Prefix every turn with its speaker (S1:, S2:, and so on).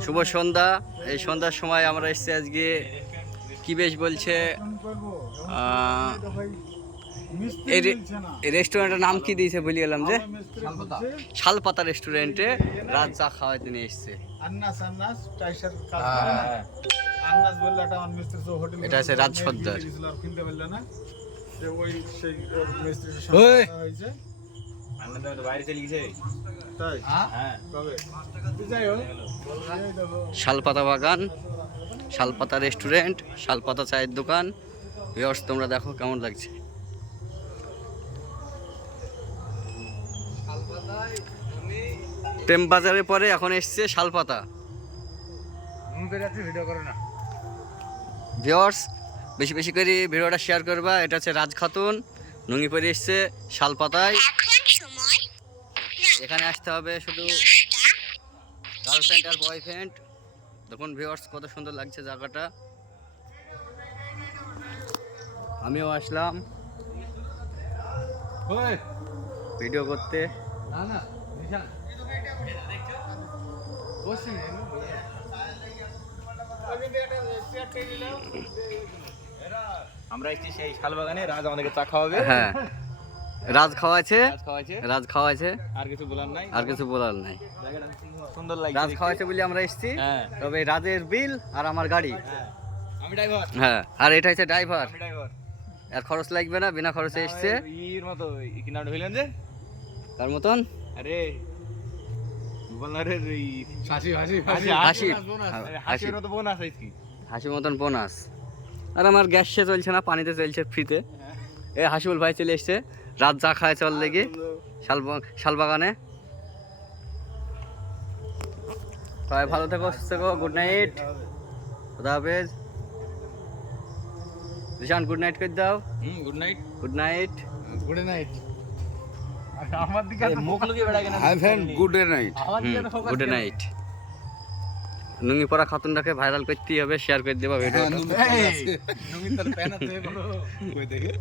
S1: শুভ সন্ধ্যা। এই সন্ধ্যার সময় আমরা এসেছি আজকে কি বেশ বলছে এই রে- রেস্টুরেন্টের নাম কি দিয়েছে ভুলে গেলাম যে? শালপাতা রেস্টুরেন্টে রাত চা খাওয়াতে নিয়ে এসছে।
S2: মিস্ত্রি তো হোটেল
S1: এটা আছে রাজ সর্দার।
S2: কিনতে পারলে না। সে ওই সেই কথা হয়েছে।
S3: বাইরে চলে গেছে।
S2: তাই?
S3: হ্যাঁ।
S2: দেখো
S1: শালপাতা বাগান শালপাতা রেস্টুরেন্ট শালপাতা চায়ের দোকান। ভিওর্স তোমরা দেখো কেমন লাগছে। প্রেম বাজারের পরে এখন এসছে শালপাতা।
S3: ভিডিও
S1: ভিওর্স বেশি বেশি করে ভিডিওটা শেয়ার করবা। এটা হচ্ছে রাজ খাতুন। নুঙ্গি পরে এসছে শালপাতায়।
S4: এখানে
S1: আসতে হবে শুধু গার্লফ্রেন্ড আর বয়ফ্রেন্ড দেখুন ভিউয়ার্স কত সুন্দর লাগছে জায়গাটা। আমিও আসলাম। ভিডিও করতে।
S3: আমরা এসেছি সেই শালবাগানে রাজ আমাদেরকে চা খাওয়াবে।
S1: হ্যাঁ। রাজ খাওয়াছে
S3: রাজ
S1: খাওয়াছে
S3: আর কিছু বলার নাই।
S1: আর কিছু বলার নাই।
S3: সুন্দর লাগছে
S1: রাজ। খাওয়াছে বলে আমরা এসেছি।
S3: হ্যাঁ।
S1: তবে রাজের বিল আর আমার গাড়ি।
S3: হ্যাঁ। আমি ড্রাইভার।
S1: হ্যাঁ আর এটা হচ্ছে ড্রাইভার।
S3: ড্রাইভার।
S1: আর খরচ লাগবে না বিনা খরচে এসছে।
S3: ইর মতো কি নাম হইলেন যে।
S1: তার মতন?
S3: আরে বলনা
S2: হাসি হাসি
S3: হাসি।
S1: হাসি
S3: হাসি।
S1: হাসি।
S3: হাসির মতো বোন আছে কি
S1: হাসি মতন বোনাস। আর আমার গ্যাস চলছে না পানিতে চলছে ফ্রিতে। এ হাসিবুল ভাই চলে এসছে। রাত যা খায় চল দেখি। শাল শালবাগানে সবাই ভালো থেকো সুস্থ থেকো গুড নাইট খুদা হাফেজ। রিশান গুড নাইট করে দাও।
S3: Good night
S1: good night
S2: good night আমার দিকে
S3: মুখ লুকিয়ে বেড়া কেন?
S2: গুড নাইট
S1: গুড নুঙ্গি পরা খাতুনটাকে ভাইরাল করতেই হবে শেয়ার করে দেবা ভিডিওটা
S3: নুঙ্গি তোর প্যান আছে দেখে?